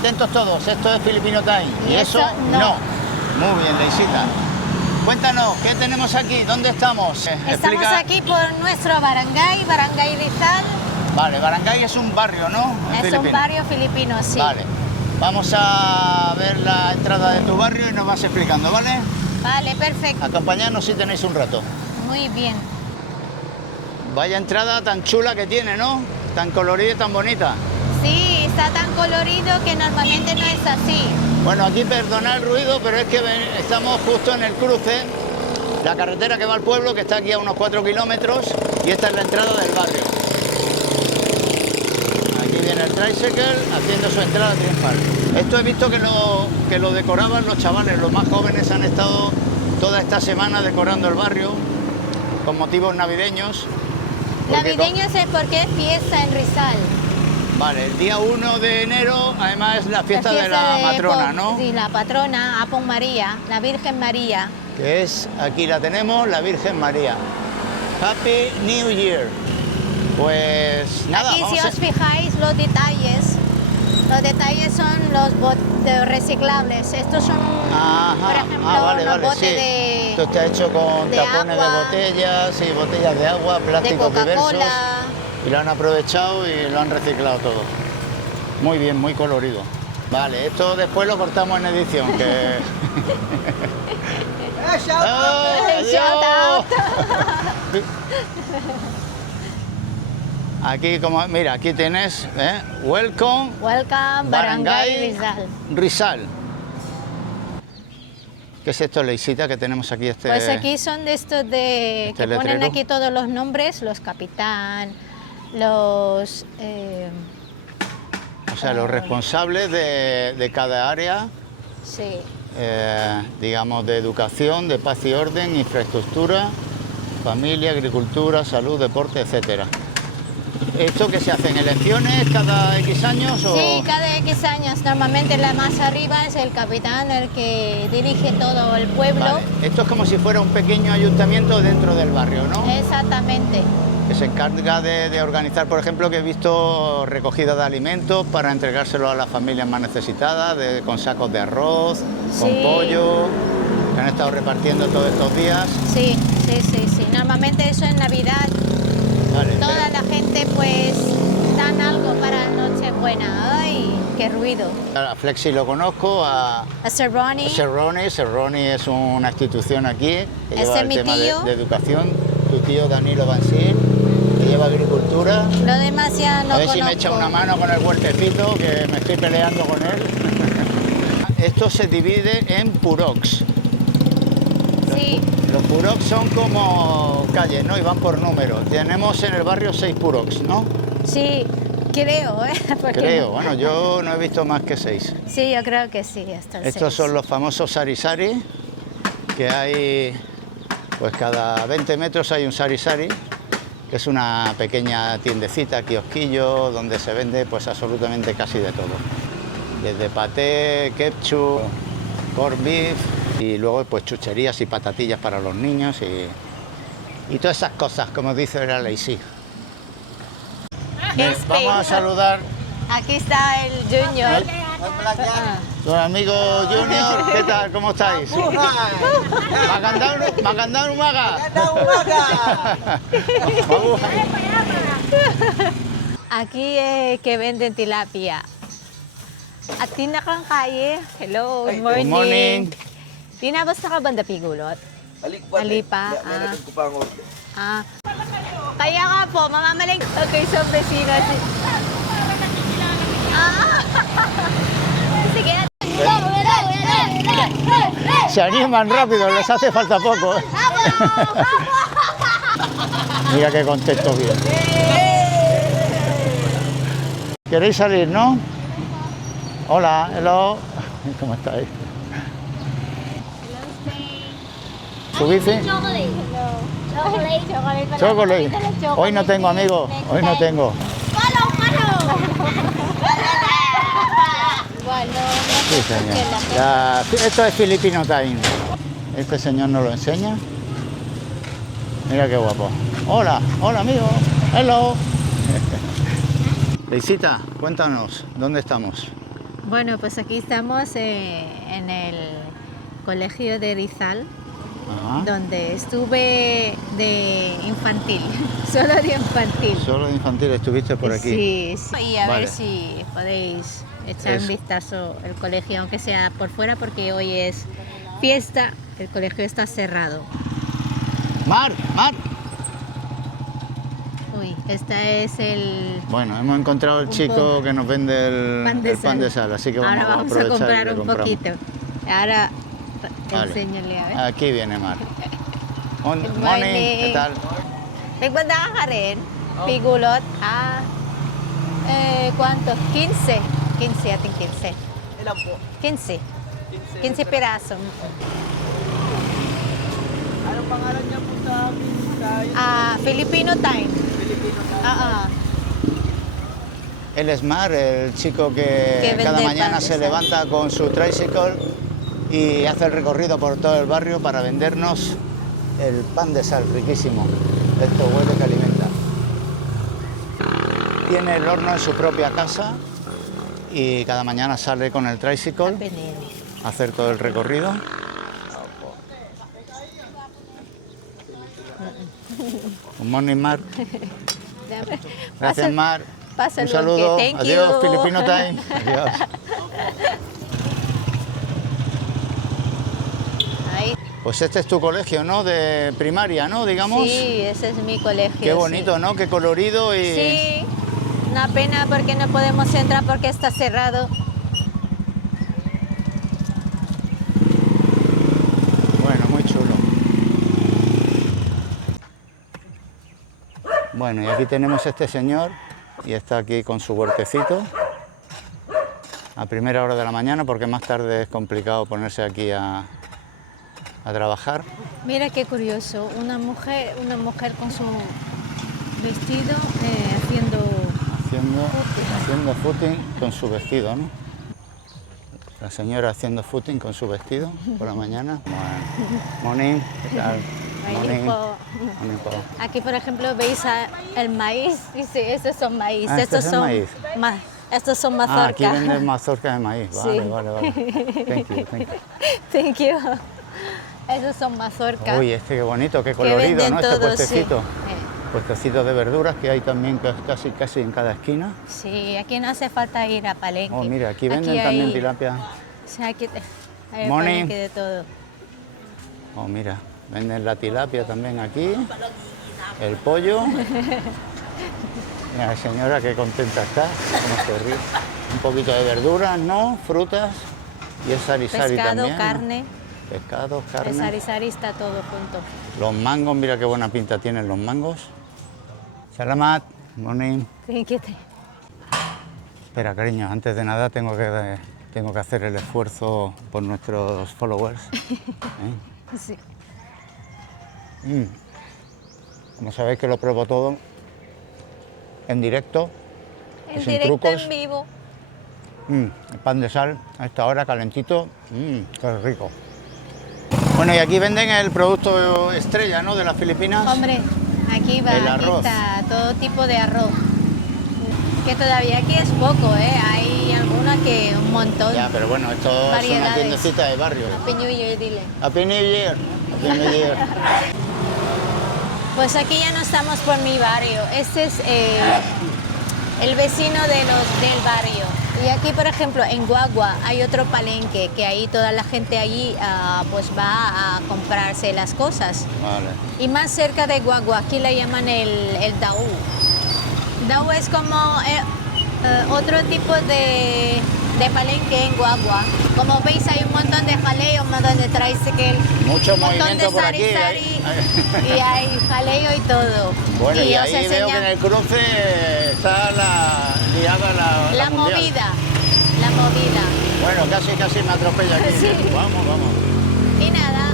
Atentos todos, esto es Filipino Time. Y eso no. Muy bien, Leisita. Cuéntanos, ¿qué tenemos aquí? ¿Dónde estamos? Estamos aquí por nuestro barangay, Barangay Rizal. Vale, Barangay es un barrio, ¿no? Es un barrio filipino, sí. Vale. Vamos a ver la entrada de tu barrio y nos vas explicando, ¿vale? Vale, perfecto. Acompañadnos si tenéis un rato. Muy bien. Vaya entrada tan chula que tiene, ¿no? Tan colorida y tan bonita. Sí, está tan colorido que normalmente no es así. Bueno, aquí perdonad el ruido, pero es que estamos justo en el cruce, la carretera que va al pueblo, que está aquí a unos 4 kilómetros, y esta es la entrada del barrio. Aquí viene el tricycle haciendo su entrada triunfal. Esto he visto que lo decoraban los chavales, los más jóvenes han estado toda esta semana decorando el barrio con motivos navideños. Navideños es porque es fiesta en Rizal. Vale, el día 1 de enero además es la fiesta de la matrona, ¿no? Sí, la patrona, Apon María, la Virgen María. Que es, aquí la tenemos, la Virgen María. Happy New Year. Pues nada, aquí si os fijáis los detalles son los botes reciclables. Estos son, por ejemplo, los botes de Esto está hecho con tapones agua, de botellas y botellas de agua, plásticos diversos. Y lo han aprovechado y lo han reciclado todo. Muy bien, muy colorido. Vale, esto después lo cortamos en edición. Que... Shout out. Aquí, como, mira, aquí tienes, Welcome Barangay Rizal. Rizal. ¿Qué es esto, Leisita, que tenemos aquí? Pues aquí son de estos que letrero. ponen aquí todos los nombres, los capitán, los... o sea, los responsables de cada área, sí. digamos, de educación, de paz y orden, infraestructura, familia, agricultura, salud, deporte, etcétera. ¿Esto que se hacen elecciones cada X años? O... Sí, cada X años. Normalmente la más arriba es el capitán, el que dirige todo el pueblo. Vale. Esto es como si fuera un pequeño ayuntamiento dentro del barrio, ¿no? Exactamente. Que se encarga de organizar, por ejemplo, que he visto recogida de alimentos para entregárselo a las familias más necesitadas, con sacos de arroz, sí, con pollo, que han estado repartiendo todos estos días. Sí. Normalmente eso en Navidad. Vale, toda la gente pues dan algo para Nochebuena. ¡Ay, qué ruido! A Flexi lo conozco, a Serroni. Serroni es una institución aquí que lleva el tema de educación. Tu tío Danilo Bansil, que lleva agricultura. Lo demás ya no A ver conozco. si me echa una mano con el huertecito, que me estoy peleando con él. Esto se divide en purocs. Sí. Los purocs son como calles, ¿no? Y van por números. Tenemos en el barrio 6 purocs, ¿no? Sí, creo, ¿eh? Creo, bueno, yo no he visto más que 6. Sí, yo creo que sí, hasta el Estos 6. son los famosos sari-sari, que hay, pues cada 20 metros hay un sari-sari, que es una pequeña tiendecita, kiosquillo, donde se vende pues absolutamente casi de todo. Desde paté, ketchup, corned beef, y luego pues chucherías y patatillas para los niños y todas esas cosas, como dice la Leisy. Vamos a saludar. Aquí está el Junior. Tu amigo Junior, ¿qué tal? ¿Cómo estáis? Magandang umaga. Aquí que venden tilapia. At tinakang kaye. Hello, good morning. Good morning. Tinabas na ka banda pigulot? Alipa. Kaya nga po, mamamaling. Okay, so vecino. Sige. Se animan rápido, les hace falta poco. Mira qué contexto bien. ¿Queréis salir, no? Hola, hello. ¿Cómo estáis? ¿Su bici? Chocolate. Hoy no tengo, amigo. Hoy no tengo. Sí, señor. Esto es Filipino Time. Este señor nos lo enseña. Mira qué guapo. Hola, hola, amigo. Hello. Leisita, cuéntanos, ¿dónde estamos? Bueno, pues aquí estamos en el colegio de Rizal, donde estuve de infantil, solo de infantil. Solo de infantil estuviste por aquí. Sí, sí. Y a ver si podéis echar un vistazo al colegio, aunque sea por fuera, porque hoy es fiesta, el colegio está cerrado. ¡Mar! ¡Mar! Uy, esta es el... Bueno, hemos encontrado el chico que nos vende el pan de sal, así que ahora vamos a comprar un poquito. Ahora enséñale a ver. Aquí viene Mar. Morning, ¿qué tal? Recuerda, Jaren, Pigulot a ¿cuántos? 15. 15, I think 15. 15. 15 pedazos. Anong pangalan niya po sa Filipino time. Él es Mar, el chico que cada mañana se levanta con su tricycle y hace el recorrido por todo el barrio para vendernos el pan de sal riquísimo. Esto huele que alimenta. Tiene el horno en su propia casa y cada mañana sale con el tricycle a hacer todo el recorrido. Good morning, Mar. Gracias, Mar. Un saludo. Adiós, Filipino Time. Adiós. Pues este es tu colegio, ¿no? De primaria, ¿no? Digamos. Sí, ese es mi colegio. Qué bonito, ¿no? Qué colorido y... Sí, una pena porque no podemos entrar porque está cerrado. Bueno, muy chulo. Bueno, y aquí tenemos este señor y está aquí con su huertecito a primera hora de la mañana porque más tarde es complicado ponerse aquí a trabajar. Mira qué curioso, una mujer con su vestido haciendo footing con su vestido, ¿no? La señora haciendo footing con su vestido por la mañana. Bueno. Morning, ¿qué tal? Morning. Aquí, por ejemplo, veis el maíz. Dice, estos son maíz. Estos son maíz. Estos son mazorca. Aquí venden mazorca de maíz. Vale, sí. vale. Thank you. Thank you. Esos son mazorca. Uy, qué bonito, qué colorido, ¿no? Todo, este puestecito. Sí. Puestecito de verduras que hay también casi en cada esquina. Sí, aquí no hace falta ir a Palenque. Oh, mira, aquí venden también tilapia. Sí, aquí hay Morning. Palenque de todo. Oh, mira, venden la tilapia también aquí. El pollo. Mira, la señora qué contenta está, cómo se ríe. Un poquito de verduras, ¿no? Frutas. Y el sari-sari también. Carne. Pescado, carne. El sari-sari está todo junto. Los mangos, mira qué buena pinta tienen los mangos. Salamat, morning. Espera, cariño, antes de nada tengo que hacer el esfuerzo por nuestros followers. Sí. Como sabéis que lo pruebo todo en directo, En sin directo, trucos. en vivo. El pan de sal a esta hora calentito, qué rico. Bueno, y aquí venden el producto estrella, ¿no?, de las Filipinas. Hombre, aquí va, el aquí arroz. está todo tipo de arroz. Que todavía aquí es poco, ¿eh? Hay algunas que un montón. Ya, pero bueno, esto es una tiendecita de barrio. Happy New Year, dile. Happy New Year. Happy New Year. Pues aquí ya no estamos por mi barrio. Este es el vecino del barrio. Y aquí, por ejemplo, en Guagua hay otro palenque que ahí toda la gente allí pues va a comprarse las cosas. Vale. Y más cerca de Guagua, aquí le llaman el Daú. Daú es como otro tipo de palenque en Guagua. Como veis hay un montón de jaleo, un montón de tricycle, Mucho un montón movimiento de por aquí. y hay jaleo y todo. Bueno, y os ahí veo que en el cruce está la mundial. La movida. Bueno, casi me atropella aquí. Sí. Vamos. Y nada,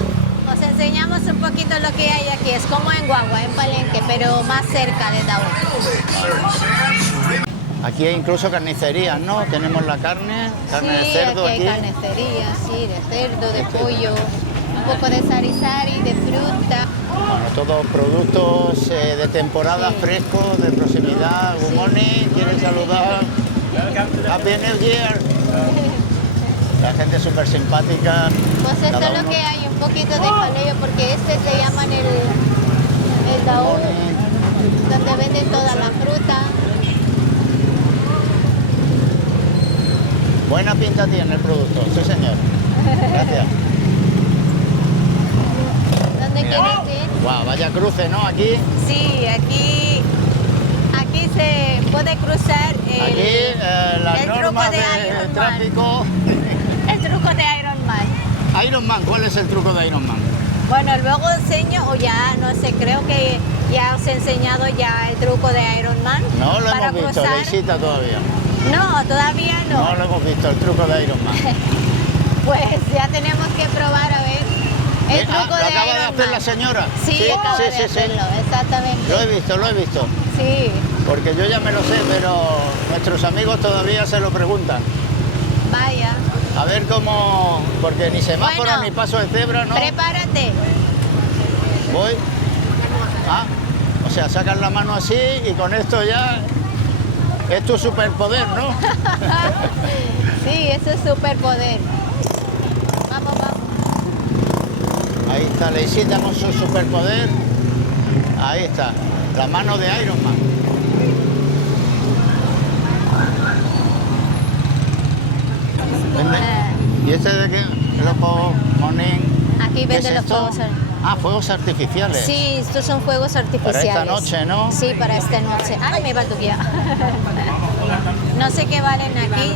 os enseñamos un poquito lo que hay aquí. Es como en Guagua, en Palenque, pero más cerca de Daú. Aquí hay incluso carnicerías, ¿no? Tenemos la carne de cerdo aquí. Hay carnicería, sí, de cerdo, de pollo, un poco de sari-sari, de fruta. Bueno, todos productos de temporada, Sí. frescos, de proximidad. Good morning, ¿quieren saludar? Happy New Year. La gente súper simpática. Pues esto cada es lo uno. que hay, un poquito de jaleo, porque este le llaman el daúl, donde venden toda la fruta. Buena pinta tiene el producto, sí señor. Gracias. ¿Dónde Mira. quieres ir? Guau, vaya cruce, ¿no? Aquí, Sí, aquí se puede cruzar aquí las el truco normas de de Iron Man. tráfico. el truco de Iron Man. Iron Man, ¿cuál es el truco de Iron Man? Bueno, luego enseño, o ya, no sé, creo que ya os he enseñado ya el truco de Iron Man. No lo para hemos visto, cruzar. Leisita, todavía. No, todavía no. No lo hemos visto, el truco de Iron Man. Pues ya tenemos que probar a ver el truco ¿Lo de acaba de Iron hacer Man. la señora? Sí, acaba de hacerlo, exactamente. Lo he visto. Sí, Porque yo ya me lo sé, pero nuestros amigos todavía se lo preguntan. vaya. A ver cómo... Porque ni semáforo Bueno, ni paso de cebra, ¿no? Prepárate. Voy. Ah, o sea, sacas la mano así y con esto ya es tu superpoder, ¿no? Sí, eso es superpoder. Vamos. Ahí está Leisita con su superpoder. Ahí está, la mano de Iron Man. Vende. ¿Y este de qué? Loco, Morning. Aquí ¿Qué es venden los esto? fuegos. Ah, fuegos artificiales. Sí, estos son fuegos artificiales. Para esta noche, ¿no? Sí, para esta noche. Ahora me va tu guía. No sé qué valen aquí.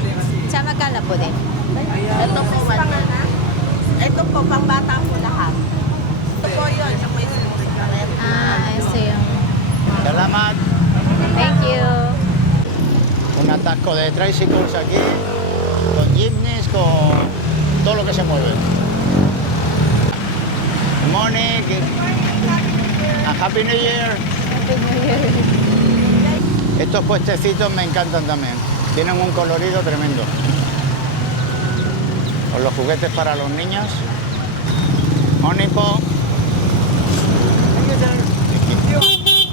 Chamacan la pueden. Ito po banana. Ito po pambata po lahat. Ito po yun, sa may Ah, ese. Salamat. Thank you. Un atasco de tricycles aquí, con jeepneys, con todo lo que se mueve. Good morning. And Happy New Year. Estos puestecitos me encantan también. Tienen un colorido tremendo. Con los juguetes para los niños. Morning, Po.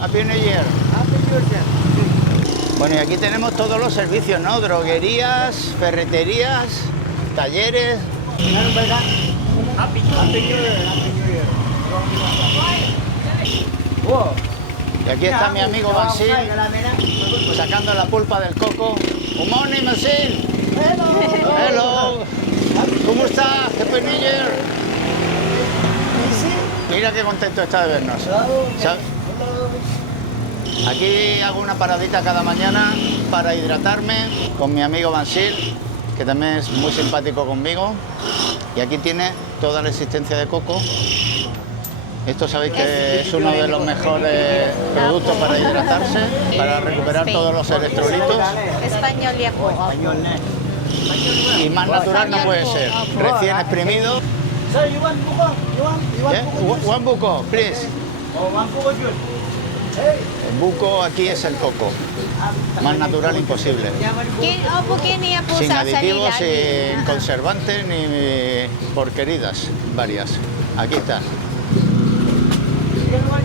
Happy New Year. Bueno, y aquí tenemos todos los servicios, ¿no? Droguerías, ferreterías, talleres. Y aquí está mi amigo Bansil, sacando la pulpa del coco. Good morning, Bansil. Hello. ¿Cómo estás? Happy New Year. Mira qué contento está de vernos. ¿Sabes? Aquí hago una paradita cada mañana para hidratarme con mi amigo Bansil, que también es muy simpático conmigo. Y aquí tiene toda la existencia de coco. Esto sabéis que es uno de los mejores productos para hidratarse, para recuperar todos los electrolitos. Español y po. Y más natural no puede ser. Recién exprimido. Sir, you want buko? Yeah, one buco, please. Oh, one buko yun. Hey, El buco aquí es el coco. Más natural imposible. ¿Por qué ni a Sin pusa aditivos, salida? sin conservantes ni porqueridas varias. Aquí está.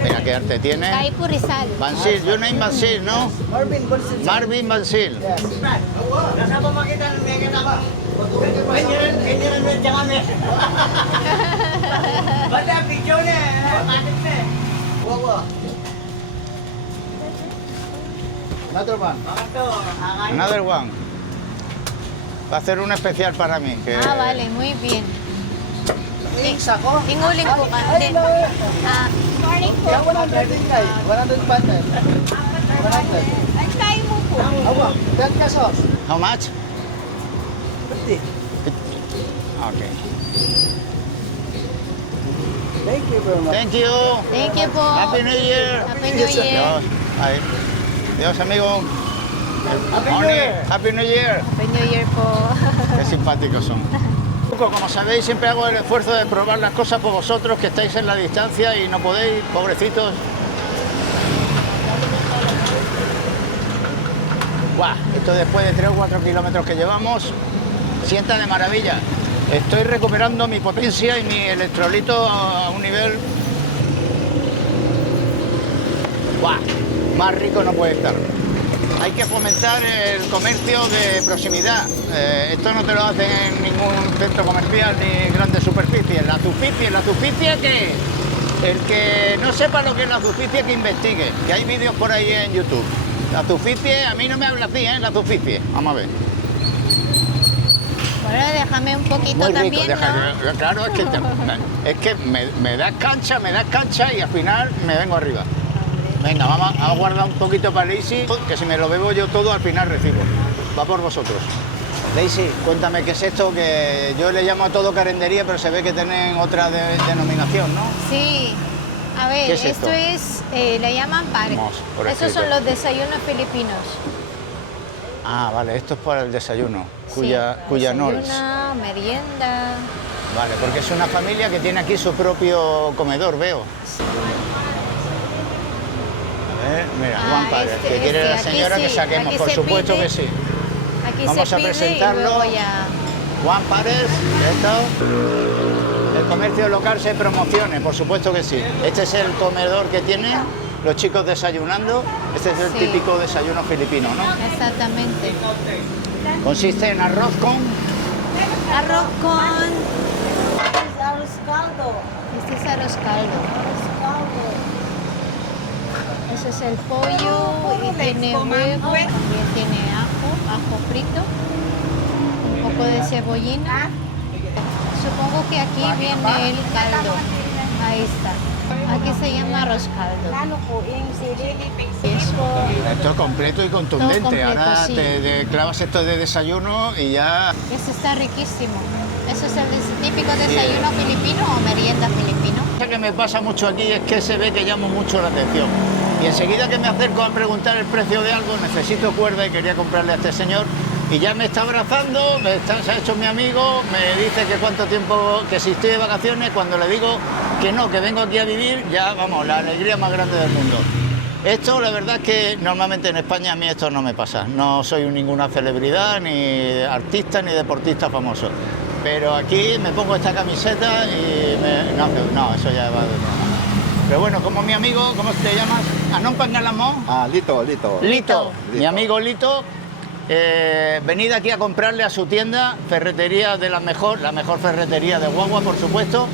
Mira qué arte tiene. Caí purisal. Bansil, you name Bansil, ¿no? Marvin Bolson. Marvin Bansil. Kasama makita ng mga kasama. Ganyan ang dyan kami. Bata, picture na. Matik na. Wow. Another one. Another one. Va a hacer un especial para mí. Que... Ah, vale, muy bien. Thanks ako. Tinguling po ka. Hindi. Ah, morning po. 100 din kay. 100 pattern. 100. Ay, kain mo po. Awa, 10 pesos. How much? 50. Okay. Thank you very much. Thank you. Thank you po. Happy New Year. Happy New Year. Dios. Ay. Dios, amigo. Happy New Morning. Year. Happy New Year. Happy New Year po. Qué simpáticos son. Como sabéis, siempre hago el esfuerzo de probar las cosas por vosotros, que estáis en la distancia y no podéis, pobrecitos. ¡Guau! Esto después de 3 o 4 kilómetros que llevamos, sienta de maravilla. Estoy recuperando mi potencia y mi electrolito a un nivel... ¡Guau! Más rico no puede estar. hay que fomentar el comercio de proximidad. Esto no te lo hacen en ningún centro comercial ni grandes superficies. La zuficia ¿qué es? El que no sepa lo que es la zuficia, que investigue, que hay vídeos por ahí en YouTube. La zuficia, a mí no me habla así, ¿eh? La zuficia. Vamos a ver. Bueno, déjame un poquito Muy también, rico, ¿no? claro, es que me das cancha y al final me vengo arriba. Venga, vamos a guardar un poquito para Daisy, que si me lo bebo yo todo al final recibo. Va por vosotros. Daisy, cuéntame qué es esto, que yo le llamo a todo carendería, pero se ve que tienen otra denominación, ¿no? Sí. A ver, ¿Qué es esto esto? es, le llaman pares. Vamos, por Esos escrito. son los desayunos filipinos. Ah, vale, esto es para el desayuno, Sí, cuya nols. desayuno, merienda. Vale, porque es una familia que tiene aquí su propio comedor, veo. A ver, mira, Juan Padre, que quiere la aquí señora que sí, saquemos, aquí por se supuesto pide, que sí. Aquí Vamos se a pide presentarlo. y luego ya... Juan Párez, esto. El comercio local se promocione, por supuesto que sí. Este es el comedor que tienen los chicos desayunando. Este es el Sí. típico desayuno filipino, ¿no? Exactamente. Consiste en arroz con... Arroz con... Arroz caldo. Este es arroz caldo. Ese es el pollo y tiene huevo, también tiene ajo frito, un poco de cebollina. Supongo que aquí viene el caldo. Ahí está. Aquí se llama arroz caldo. Esto es completo y contundente. Todo completo, Ahora sí. te clavas esto de desayuno y ya... Este está riquísimo. Eso es el típico desayuno filipino o merienda filipino. Lo que me pasa mucho aquí es que se ve que llamo mucho la atención. Y enseguida que me acerco a preguntar el precio de algo, necesito cuerda y quería comprarle a este señor. Y ya me está abrazando, se ha hecho mi amigo, me dice que cuánto tiempo, que si estoy de vacaciones, cuando le digo que no, que vengo aquí a vivir, ya vamos, la alegría más grande del mundo. Esto, la verdad es que normalmente en España a mí esto no me pasa. No soy ninguna celebridad, ni artista, ni deportista famoso. Pero aquí me pongo esta camiseta y no, eso ya va de broma. Pero bueno, como mi amigo, ¿cómo te llamas? ¿Anón Pangalamón? Ah, Lito. Lito, mi amigo Lito, venid aquí a comprarle a su tienda, ferretería de la mejor ferretería de Guagua, por supuesto.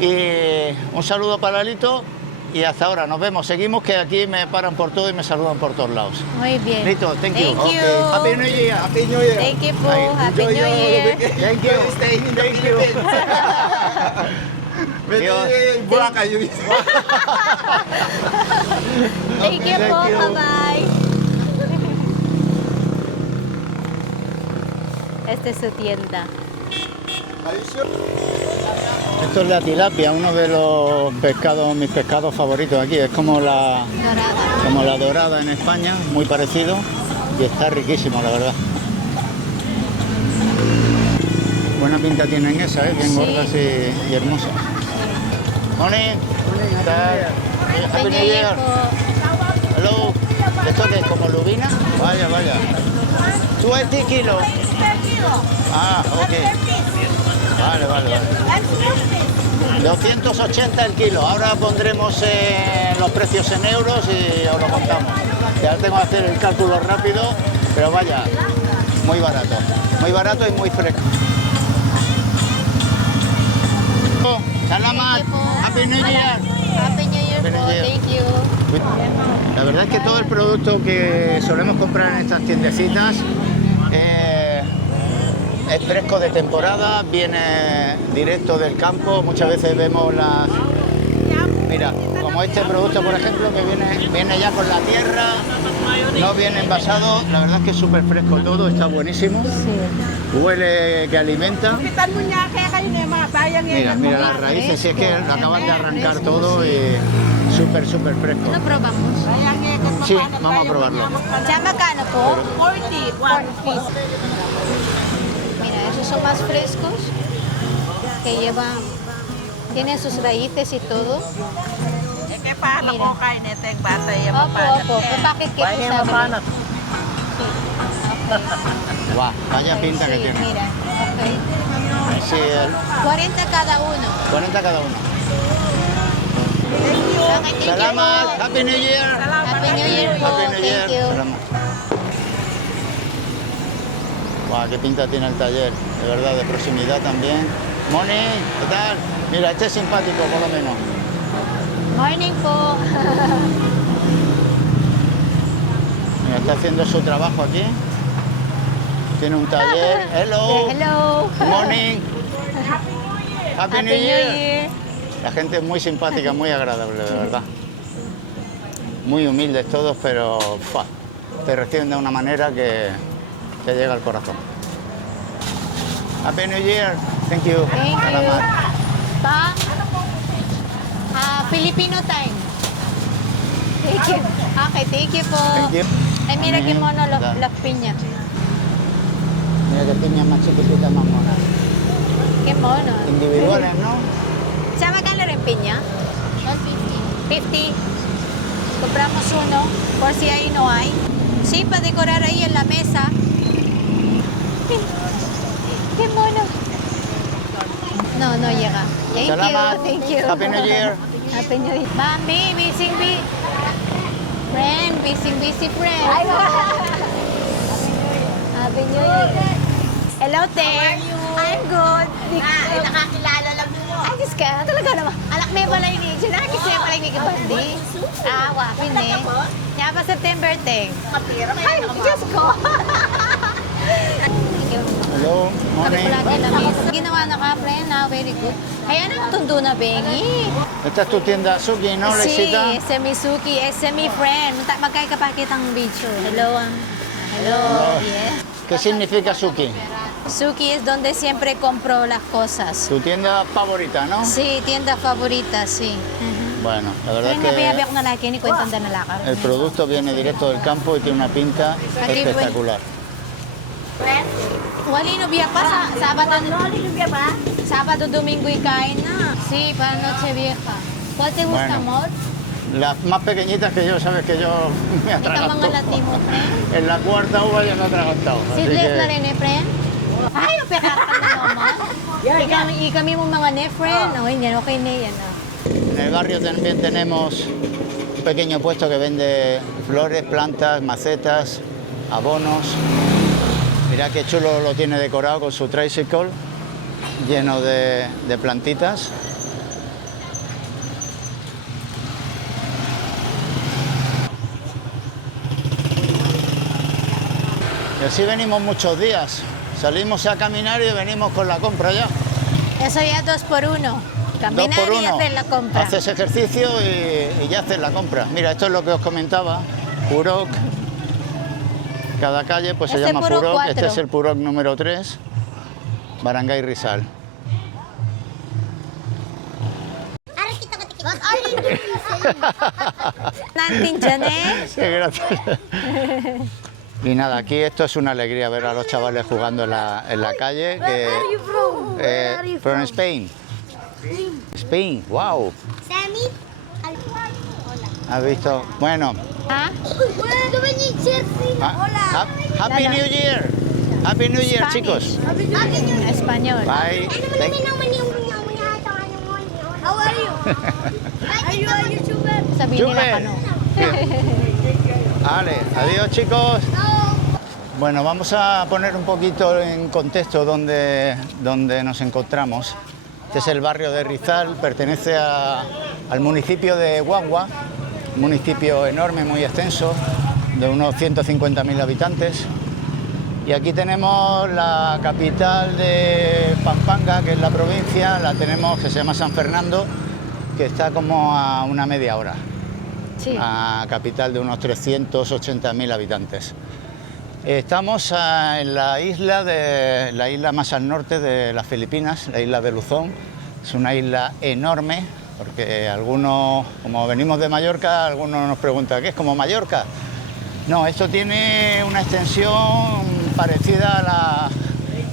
Y un saludo para Lito y hasta ahora, nos vemos, seguimos, que aquí me paran por todo y me saludan por todos lados. Muy bien. Lito, thank you. Thank you. Okay. Happy New Year. Happy New Year. Thank you, Pooh. Ay, Happy New Year. Thank you. Stay in the Thank you. Dios. Boracay. Thank you, Thank Pooh. you. Bye-bye. Esta es su tienda. Esto es la tilapia, uno de los pescados, mis pescados favoritos aquí. Es como la Dorada. dorada en España, muy parecido. Y está riquísimo, la verdad. Buena pinta tienen esa, bien Sí. gordas y hermosas. Morning. Happy New Year. Hello. ¿Esto qué es? ¿Como lubina? Vaya. 20 kilos. Ah, ok. Vale. 280 el kilo. Ahora pondremos los precios en euros y os lo contamos. Ya tengo que hacer el cálculo rápido, pero vaya, muy barato. Muy barato y muy fresco. Salamat. Thank you, Pooh. Happy New Year. Happy New Year, Happy New Pooh. Year. Thank you. La verdad es que todo el producto que solemos comprar en estas tiendecitas es fresco de temporada, viene directo del campo. Muchas veces vemos las... Mira, como este producto, por ejemplo, que viene ya con la tierra, no viene envasado. La verdad es que es súper fresco todo, está buenísimo. Huele que alimenta. Mira las raíces, si es que lo acaban de arrancar todo y súper fresco. Lo probamos. Sí, vamos a probarlo. ¿Ya bacano, Pooh? 41. Mira, esos son más frescos, que llevan, tienen sus raíces y todo. Opo, bakit que sabi? Guau, vaya pinta que Sí, tiene. mira, ok. Sí, 40 cada uno. 40 cada uno. Okay, thank you, Salamat, Pooh. Happy New Year. Happy New Year, Pooh. Happy New Year. Thank you. Salamat. Guau, qué pinta tiene el taller, de verdad, de proximidad también. Moni, ¿qué tal? Mira, este es simpático por lo menos. Morning po. Mira, está haciendo su trabajo aquí. Tiene un taller. Hello. Hello. Good morning. Happy New Happy Year. New Year. La gente es muy simpática, muy agradable, de verdad. Muy humildes todos, pero te reciben de una manera que te llega al corazón. Happy New Year. Thank you. Thank you. Salamat. Pa. Filipino time. Thank you. Okay, thank you po. Thank you. Mira qué mono ¿Qué tal? las piñas. Mira qué piñas más chiquititas, más monas. Qué mono. Individuales, ¿no? ¿Sabe calor en piña? 50. Compramos uno, por si ahí no hay. Sí, para decorar ahí en la mesa. ¡Qué mono! No, no llega. Thank Salamat. you, thank you. Happy New Year. Happy New Year. Mami, busy friend, busy friend. Happy New Year. Hello, there. I'm good. Nakakilala lang mo. Ay, Diyos ka, talaga naman. Anak may balay ni Diyan. Nakakis may balay ni Kibandi. Wapin eh. Kaya pa September 10. Kapira, Ay, Diyos ko. Hello. Sabi ko Morning. lagi lang. Ginawa na ka, friend, na very good. Ayan ang tundo na, Bengi. Esta es tu tienda Suki, ¿no, Sí, Lexita? ese es mi Suki, ese es mi friend. Magkaya ka pa kitang video. Hello, hello, yes. ¿Qué significa Suki? Suki es donde siempre compro las cosas. Tu tienda favorita, ¿no? Sí, tienda favorita, sí. Bueno, la verdad Pero es nga que ako na laki ni kwentang na nalakar. el producto viene directo del campo y tiene una pinta espectacular. Wali no biya pa sa Sabado, Lumpia ba? Sabado, Domingo y kain na. Sí, para Noche Vieja. ¿Cuál te gusta, Bueno. amor? Las más pequeñitas que yo, sabes que yo me Ito mga atraganto. latimo, friend. En la cuarta uva ya me he atragantado. Así Seedless na que rin eh, friend. Ay, pekarakan na naman. Ikami mo mga ne, friend. Oh, yan, okay na yan. en el barrio también tenemos un pequeño puesto que vende flores, plantas, macetas, abonos. Mirad qué chulo lo tiene decorado con su tricycle lleno de plantitas. Y así venimos muchos días. Salimos a caminar y venimos con la compra ya. Eso ya 2x1. Dos Caminar por y uno. hacer la compra. Haces ejercicio y ya haces la compra. Mira, esto es lo que os comentaba. Purok. Cada calle pues se Este llama Purok Purok. 4. Este es el Purok número 3. Barangay Rizal. What are you doing? Natin dyan eh. Qué gracioso. Y nada, aquí esto es una alegría ver a los chavales jugando en la calle. From Spain. Spain, wow. Sammy? ¿Has visto? Bueno, Ha? Happy Lala. New Year. Happy New Year, Spanish. chicos. Espanyol. Bye. How are you? Are you a YouTuber? Sabihin nila Juven. ka no. Vale, adiós, chicos. Bueno, vamos a poner un poquito en contexto donde nos encontramos. Este es el barrio de Rizal, pertenece al municipio de Guagua, un municipio enorme, muy extenso, de unos 150.000 habitantes. Y aquí tenemos la capital de Pampanga, que es la provincia, la tenemos, que se llama San Fernando, que está como a una media hora. Sí. Una capital de unos 380.000 habitantes. Estamos en la isla más al norte de las Filipinas, la isla de Luzón. Es una isla enorme, porque algunos, como venimos de Mallorca, algunos nos preguntan, ¿qué es como Mallorca? No, esto tiene una extensión parecida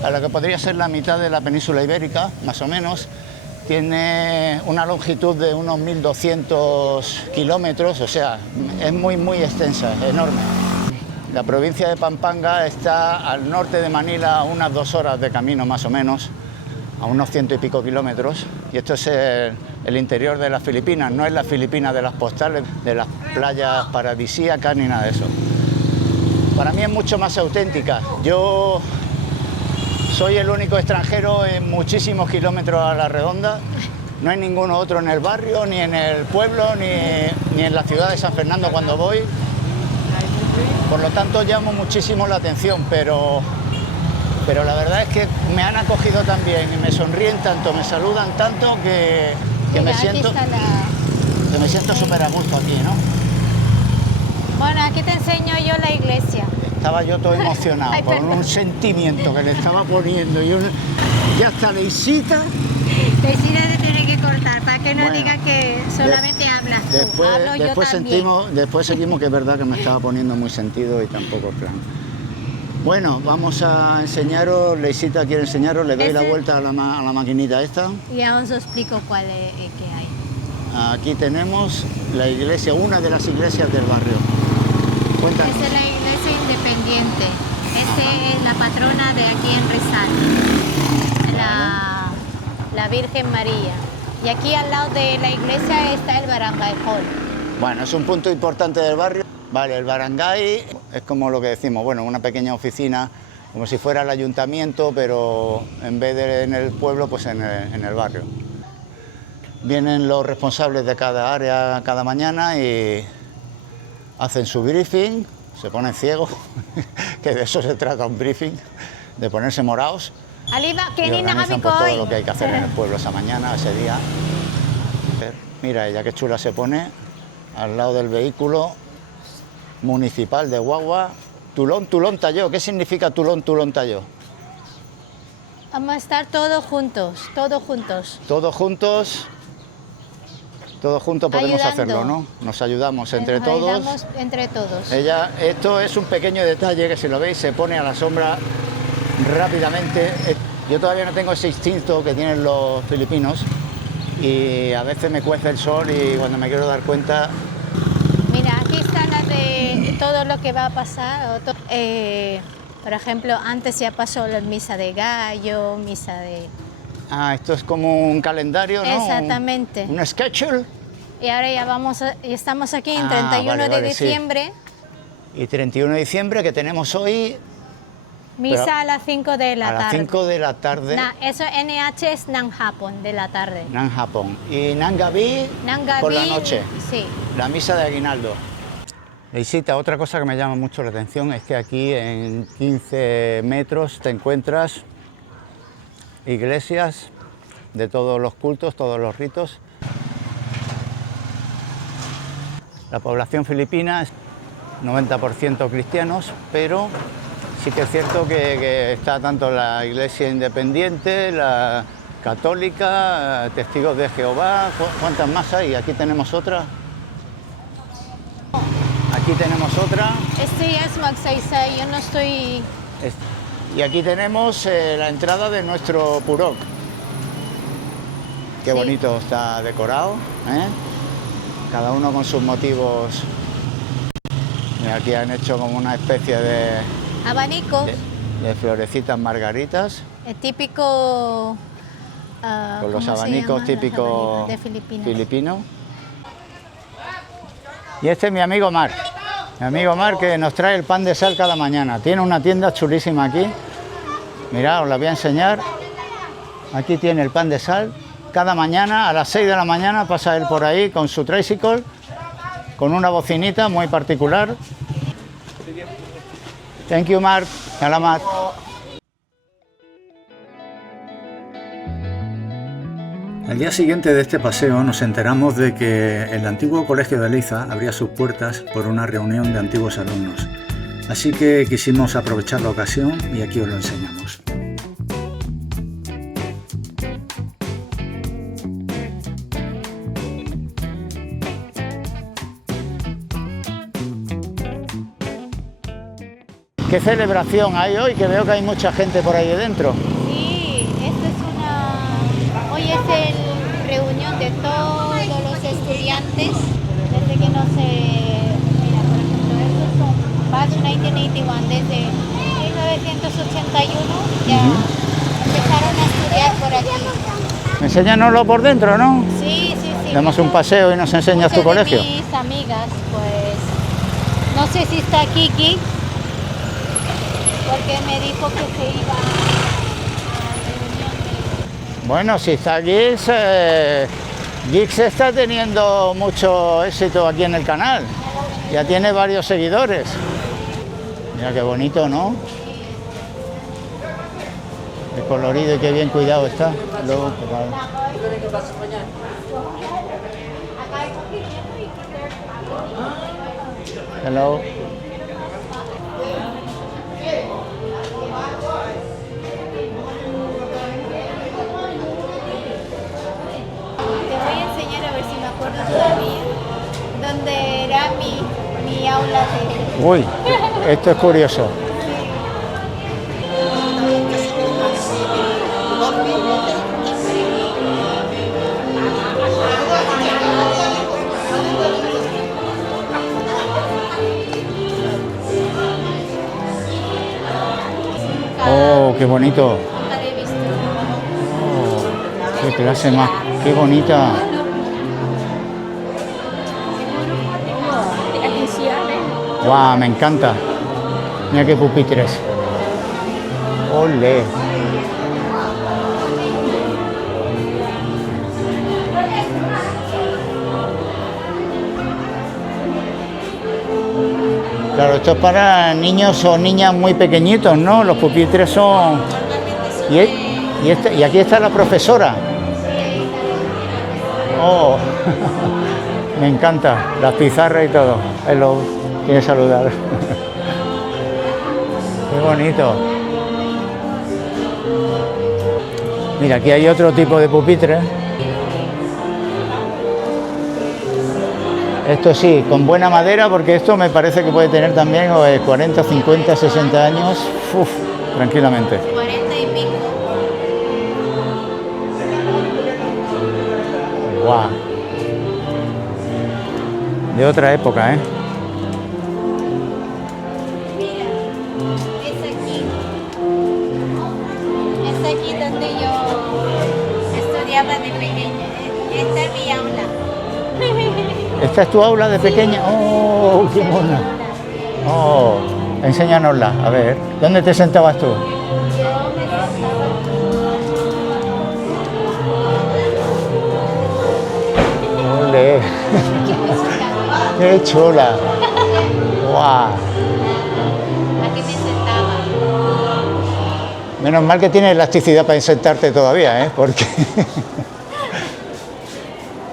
a la que podría ser la mitad de la península ibérica, más o menos. Tiene una longitud de unos 1.200 kilómetros, o sea, es muy extensa, es enorme. La provincia de Pampanga está al norte de Manila, a unas 2 horas de camino más o menos, a unos 100 y pico kilómetros. Y esto es el interior de las Filipinas, no es la Filipina de las postales, de las playas paradisíacas ni nada de eso. Para mí es mucho más auténtica. Yo Soy el único extranjero en muchísimos kilómetros a la redonda. No hay ninguno otro en el barrio, ni en el pueblo, ni en la ciudad de San Fernando cuando voy. Por lo tanto, llamo muchísimo la atención, pero la verdad es que me han acogido tan bien y me sonríen tanto, me saludan tanto que Mira, me siento súper a gusto aquí, ¿no? Bueno, aquí te enseño yo la iglesia. Estaba yo todo emocionado Ay, por perdón. un sentimiento que le estaba poniendo. Ya está Leisita. Decide de tener que cortar para que no Bueno, diga que solamente hablas tú. Hablo yo también. Después seguimos que es verdad que me estaba poniendo muy sentido y tampoco plan. Bueno, vamos a enseñaros, Leisita quiere enseñaros, le doy la vuelta a la maquinita esta. Y ya os explico cuál es que hay. Aquí tenemos la iglesia, una de las iglesias del barrio. Cuéntanos. Esta es la iglesia independiente. Esta es la patrona de aquí en Rizal, la Virgen María. Y aquí al lado de la iglesia está el Barangay Hall. Bueno, es un punto importante del barrio. Vale, el barangay es como lo que decimos, bueno, una pequeña oficina, como si fuera el ayuntamiento, pero en vez de en el pueblo, pues en el barrio. Vienen los responsables de cada área cada mañana y hacen su briefing, se ponen ciegos, que de eso se trata un briefing, de ponerse morados. Y organizan pues, todo lo que hay que hacer en el pueblo esa mañana, ese día. Mira ella qué chula se pone al lado del vehículo municipal de Guagua. Tulón, Tulón, Talló. ¿Qué significa Tulón, Tulón, Talló? Vamos a estar todos juntos, todos juntos. Todos juntos podemos Ayudando. hacerlo, ¿no? Nos ayudamos entre Nos todos. ayudamos entre todos. Esto es un pequeño detalle que si lo veis se pone a la sombra rápidamente. Yo todavía no tengo ese instinto que tienen los filipinos y a veces me cuece el sol y cuando me quiero dar cuenta... Mira, aquí está la de todo lo que va a pasar. Por ejemplo, antes ya pasó la misa de gallo, misa de... Ah, esto es como un calendario, ¿no? Exactamente. Un schedule. Y ahora ya estamos aquí en Ah, 31 vale, de sí. diciembre, Y 31 de diciembre que tenemos hoy misa Pero a las 5 de la a las tarde. 5 de la tarde. Eso NH es Nan Japón, de la tarde. Nan Japón. Y Nangaví Nangaví, por la noche. Sí. La misa de aguinaldo. Leisita, otra cosa que me llama mucho la atención es que aquí en 15 metros te encuentras iglesias de todos los cultos, todos los ritos. La población filipina es 90% cristianos, pero sí que es cierto que está tanto la iglesia independiente, la católica, testigos de Jehová. ¿Cuántas más hay? Aquí tenemos otra. Aquí tenemos otra. Este ya es Magsaysay, yo no estoy... Y aquí tenemos la entrada de nuestro Purok. Qué Sí. bonito está decorado, ¿eh? Cada uno con sus motivos. Mira, aquí han hecho como una especie de Abanicos, florecitas margaritas, el típico... con los ¿cómo se abanicos llaman los típicos abanicos de Filipinas? filipinos. Y este es mi amigo Marc. Mi amigo Marc que nos trae el pan de sal cada mañana. Tiene una tienda chulísima aquí. Mirad, os la voy a enseñar. Aquí tiene el pan de sal. Cada mañana a las 6 de la mañana pasa él por ahí con su tricycle, con una bocinita muy particular. Thank you, Marc. Salamat. Al día siguiente de este paseo nos enteramos de que el antiguo colegio de Liza abría sus puertas por una reunión de antiguos alumnos. Así que quisimos aprovechar la ocasión y aquí os lo enseñamos. ¿Qué celebración hay hoy? Que veo que hay mucha gente por ahí dentro. Sí, esta es hoy es la reunión de todos los estudiantes, desde que no se... Mira, por ejemplo, estos son Batch 1981, desde 1981 ya empezaron a estudiar por aquí. Enséñanoslo por dentro, ¿no? Sí, sí, sí. Damos un paseo y nos enseñas tu Muchas colegio. de mis amigas, pues, no sé si está Kiki, porque me dijo que se iba Bueno, si está Geeks, Geeks está teniendo mucho éxito aquí en el canal. Ya tiene varios seguidores. Mira qué bonito, ¿no? Qué colorido y qué bien cuidado está. Luego, hello. Te voy a enseñar a ver si me acuerdo todavía dónde era mi aula de... Uy, esto es curioso. Oh, qué bonito. Nunca la he visto. Oh, qué clase más, qué bonita. Guau, me encanta. Mira qué pupitres. Ole. Claro, esto es para niños o niñas muy pequeñitos, ¿no? Los pupitres son... Y aquí está la profesora. Oh, me encanta, las pizarras y todo. Hello, quiere saludar. Qué bonito. Mira, aquí hay otro tipo de pupitre. Esto sí, con buena madera, porque esto me parece que puede tener también 40, 50, 60 años. Uf, tranquilamente. 40 y pico. Guau. De otra época, ¿eh? Mira, es aquí donde yo estudiaba de pequeña. Esta es mi aula. ¿Esta es tu aula de pequeña? ¡Oh, qué mona! Oh, enséñanosla, a ver. ¿Dónde te sentabas tú? Yo me sentaba. ¡Ole! ¡Qué chula! ¡Guau! Aquí me sentaba. Menos mal que tienes elasticidad para sentarte todavía, ¿eh? Porque...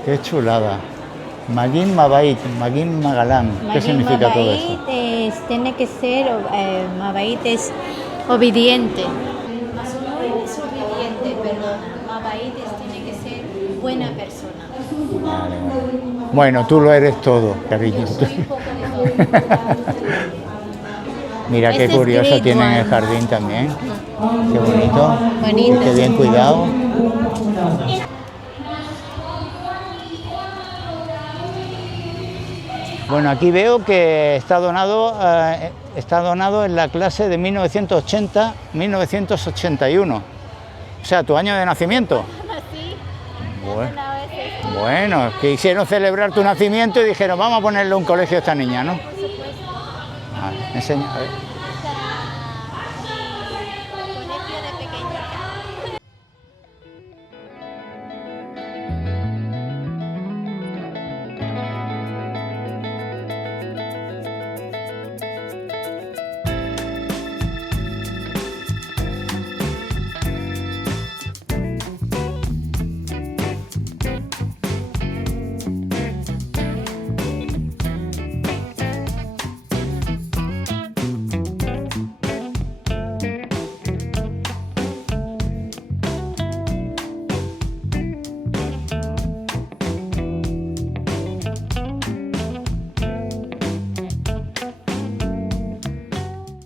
¡Qué chulada! Magin Mabait, Magin Magalam. ¿Qué significa todo eso? Tiene que ser, Mabait es obediente. Masumui es obediente, perdona. Mabait tiene que ser buena persona. Vale, vale. Bueno, tú lo eres todo, cariño. Yo soy un poco de todo. Mira qué Este es curioso grade tienen el one. jardín también. Qué bonito. Bonito. Qué bien cuidado. Bueno, aquí veo que está donado en la clase de 1980-1981. O sea, tu año de nacimiento. Así, Bueno, una vez es, bueno, quisieron celebrar tu nacimiento y dijeron, vamos a ponerle un colegio a esta niña, ¿no? por supuesto, A ver, enseña, a ver. colegio de pequeñita.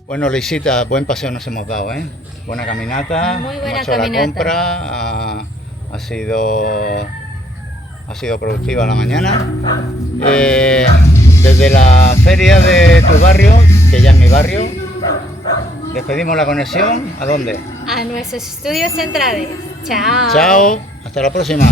Bueno, Luisita, buen paseo nos hemos dado, ¿eh? Buena caminata, Muy buena hemos hecho caminata. la compra, ha sido productiva la mañana. Desde la feria de tu barrio, que ya es mi barrio, despedimos la conexión. ¿A dónde? A nuestros estudios centrales. Chao. Chao, hasta la próxima.